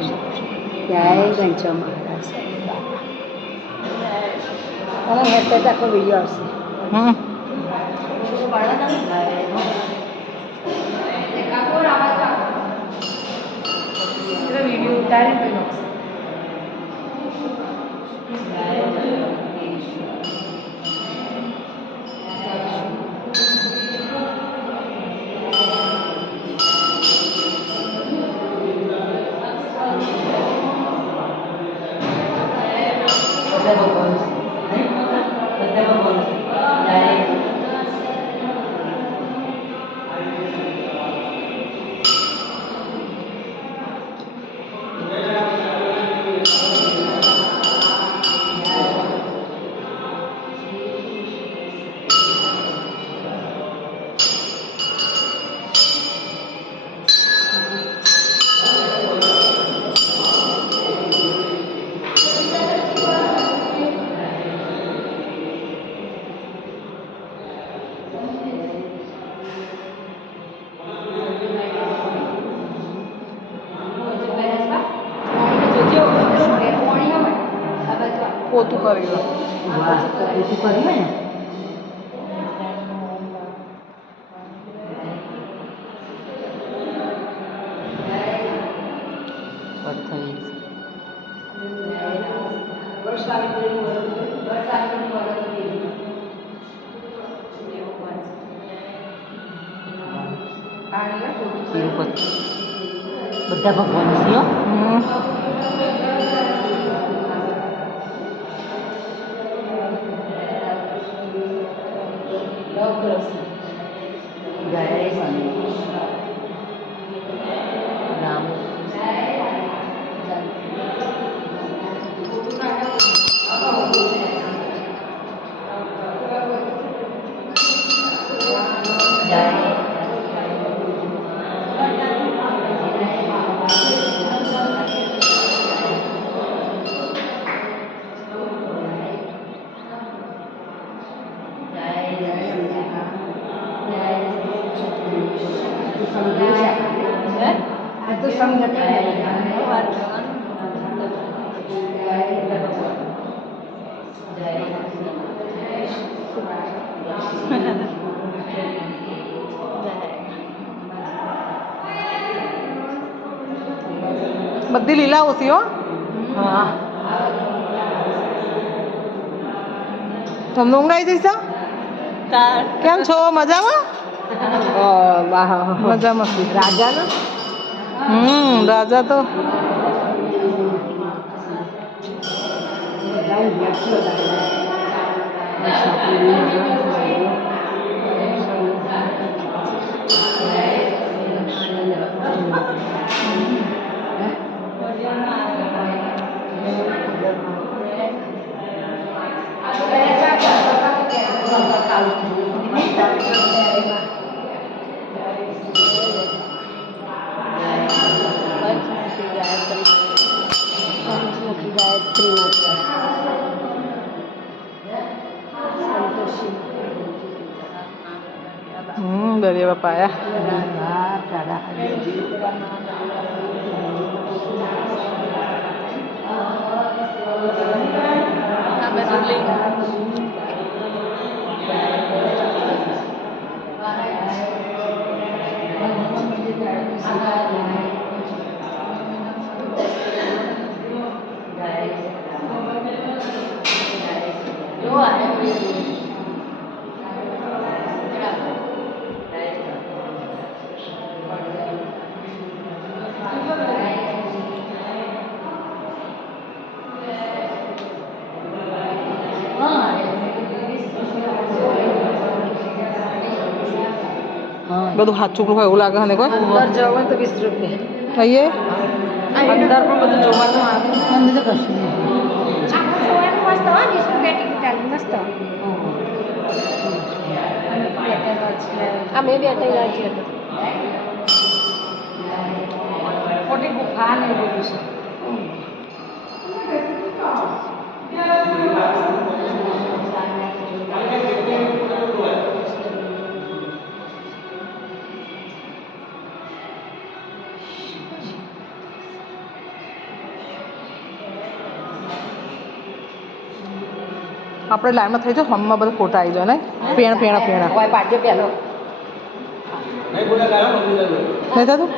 જય ઘનશ્યામ મહારાજ અને હેઠ આખો વિડીયો આવશે. વિડીયો ઉતારી પોતું કરી ને તિરુપતિ બધા ભગવાન છે. બધી લીલા હોતી હો. હા તમને ઊંઘ આવી જઈશ. કેમ છો? મજામાં? મજામાં. રાજા ને રાજા તો દરિયા બાપા બધું સાચું હોય એવું લાગે ને. કોઈ અંદર જવાનું તો 20 રૂપિયા અહીંયા અંદર પણ બધું જોવાનું આવે. અંદર તો કશું નહીં. મસ્ત 20 રૂપિયા ટિકિટ આલી મસ્ત. આ મેં બેઠેલા છે તો મોટી ગુફા ને બધું છે. આપણે લાઈનમાં થઈ જાઓ હમણાં બધા ફોટા આવી જાય ને પેણા પાડજો પહેલો નહીં થતું